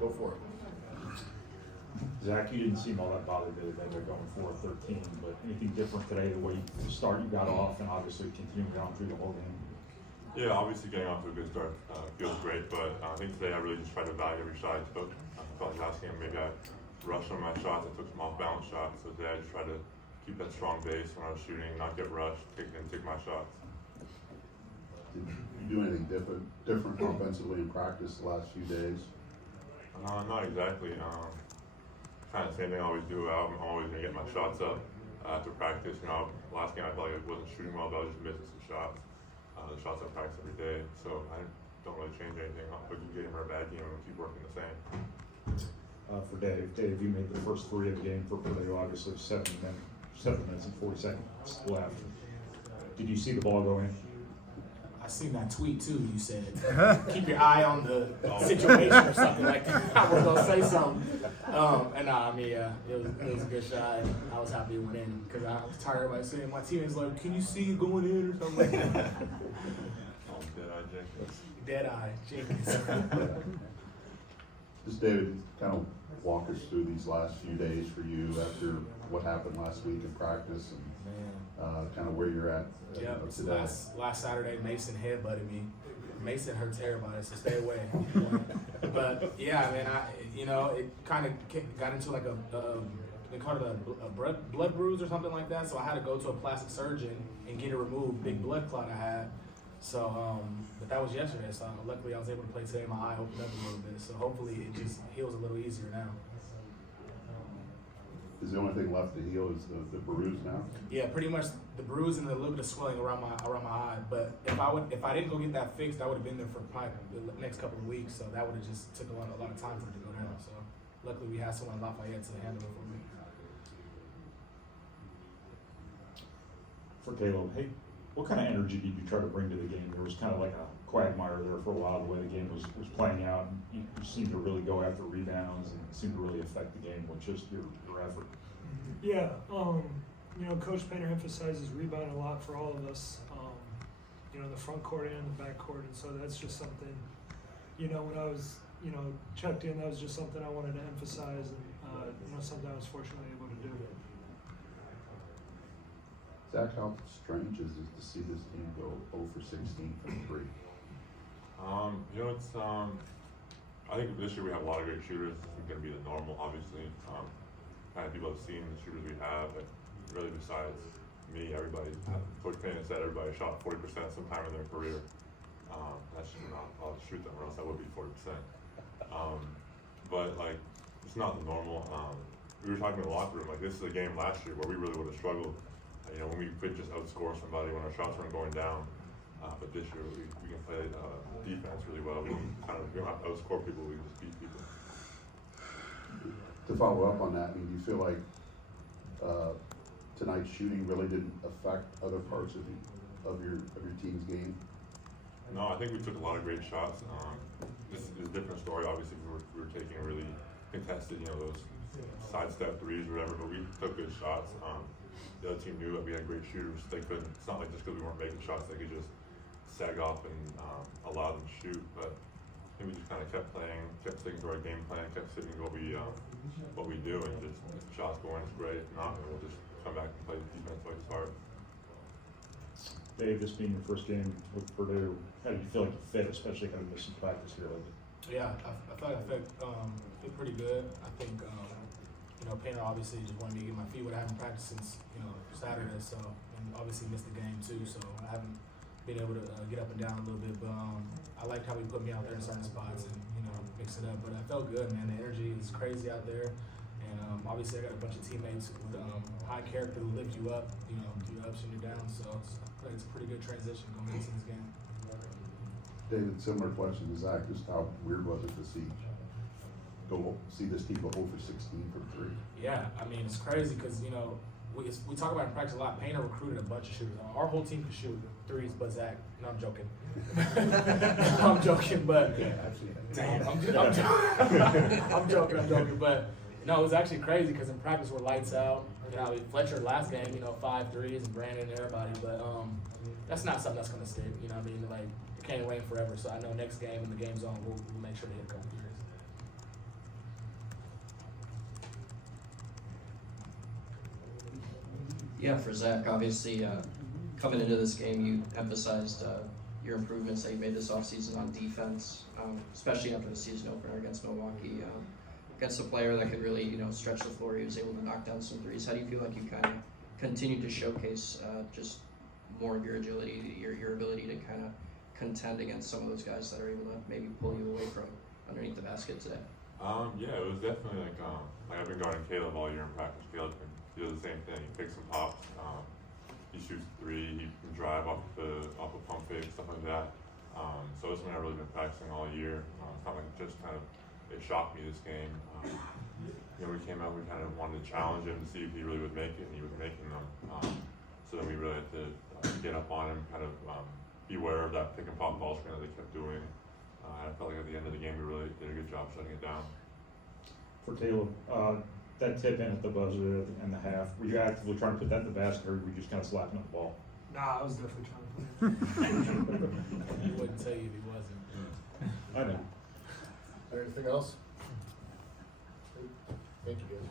Go for it. Zach, you didn't seem all that bothered today that they're going 4-13, but anything different today, the way you start, you got off, and obviously continuing on through the whole game? Yeah, obviously getting off to a good start feels great, but I think today I really just tried to value every shot I took. I felt like last game maybe I rushed on my shots, I took some off-balance shots, so today I just tried to keep that strong base when I was shooting, not get rushed, take my shots. Did you do anything different offensively in practice the last few days? Not exactly. Kind of the same thing I always do. I'm always going to get my shots up after practice. You know, last game I felt like I wasn't shooting well, but I was just missing some shots. The shots I practice every day, so I don't really change anything. I'll put a good game or a bad game and keep working the same. For Dave, you made the first three of the game for Purdue, obviously 7 minutes and 40 seconds left. Did you see the ball go in? I seen that tweet too. You said keep your eye on the situation or something like that. I was gonna say something, it was a good shot. I was happy it went in because I was tired of everybody saying my teammates like, "Can you see it going in?" or something like that. Dead-eye Jenkins. Just David, kind of walk us through these last few days for you after what happened last week in practice and kind of where you're at today. Last Saturday, Mason headbutted me. Mason hurts everybody, so stay away. But yeah, man, it kind of got into like they call it a blood bruise or something like that. So I had to go to a plastic surgeon and get it removed. Big blood clot I had. So, but that was yesterday. So luckily I was able to play today. My eye opened up a little bit. So hopefully it just heals a little easier now. Is the only thing left to heal is the bruise now? Yeah, pretty much the bruise and a little bit of swelling around my eye. But if I didn't go get that fixed, I would have been there for probably the next couple of weeks. So that would have just took a lot of time for it to go down. So luckily we had someone in Lafayette to handle it for me. For Caleb, hey, what kind of energy did you try to bring to the game? There was kind of like a quagmire there for a while, the way the game was playing out. And you seemed to really go after rebounds and seemed to really affect the game with just your effort. Yeah, Coach Painter emphasizes rebound a lot for all of us, the front court and the back court. And so that's just something, when I was, checked in, that was just something I wanted to emphasize and, something I was fortunately able to do. Zach, how strange is it to see this team go 0 for 16 from 3? It's I think this year we have a lot of great shooters. This is going to be the normal, obviously. Kind of people have seen the shooters we have, but really besides me, everybody, Coach Payne said everybody shot 40% sometime in their career. That's just not a lot to shoot them, or else that would be 40%. But it's not the normal. We were talking in the locker room, this is a game last year where we really would have struggled. When we could just outscore somebody when our shots weren't going down. But this year we can play defense really well. We don't have to outscore people, we just beat people. To follow up on that, do you feel like tonight's shooting really didn't affect other parts of your team's game? No, I think we took a lot of great shots. This is a different story. Obviously, we were taking really contested, those sidestep threes or whatever, but we took good shots. The other team knew that we had great shooters. They couldn't. It's not like just because we weren't making shots, they could just sag off and allow them to shoot. But I think we just kind of kept playing, kept sticking to our game plan, kept sticking to what we do, and just if the shots going is great. If not, we'll just come back and play the defense like it's hard. Dave, this being your first game with Purdue, how do you feel like you fit, especially having missed some practice here lately? Yeah, I feel like I fit pretty good. I think. Painter obviously just wanted me to get my feet wet. I haven't practiced since, Saturday, so, and obviously missed the game too, so I haven't been able to get up and down a little bit, but I liked how he put me out there in certain spots and, mix it up, but I felt good, man. The energy is crazy out there, and obviously I got a bunch of teammates with high character who lift you up, through your ups and your downs, so it's a pretty good transition going into this game. David, similar question to Zach, just how weird was it to see this team go 0 for 16 from 3? Yeah, it's crazy because, we talk about in practice a lot. Painter recruited a bunch of shooters. Our whole team could shoot threes, but Zach. No, I'm joking. I'm joking, but damn, I'm joking. But no, it was actually crazy because in practice we're lights out. Fletcher last game, 5 threes and Brandon and everybody. But that's not something that's gonna stick. It can't rain forever. So I know next game when the game's on, we'll make sure to hit a couple threes. Yeah, for Zach, obviously, coming into this game, you emphasized your improvements that you made this offseason on defense, especially after the season opener against Milwaukee. Against a player that could really, stretch the floor, he was able to knock down some threes. How do you feel like you kind of continued to showcase just more of your agility, your ability to kind of contend against some of those guys that are able to maybe pull you away from underneath the basket today? Yeah, it was definitely like I've been guarding Caleb all year in practice. Caleb he does the same thing. He picks some pops. He shoots three. He can drive off a pump fake, stuff like that. So it's something I've really been practicing all year. It's not like it shocked me this game. We came out, we kind of wanted to challenge him to see if he really would make it, and he was making them. So then we really had to get up on him, kind of be aware of that pick and pop ball screen that they kept doing. I felt like at the end of the game we really did a good job shutting it down. For Caleb, that tip in at the buzzer and the half, were you actively trying to put that in the basket, or were you just kind of slapping at the ball? Nah, I was definitely trying to put it. He wouldn't tell you if he wasn't. I know. Is there anything else? Thank you, guys.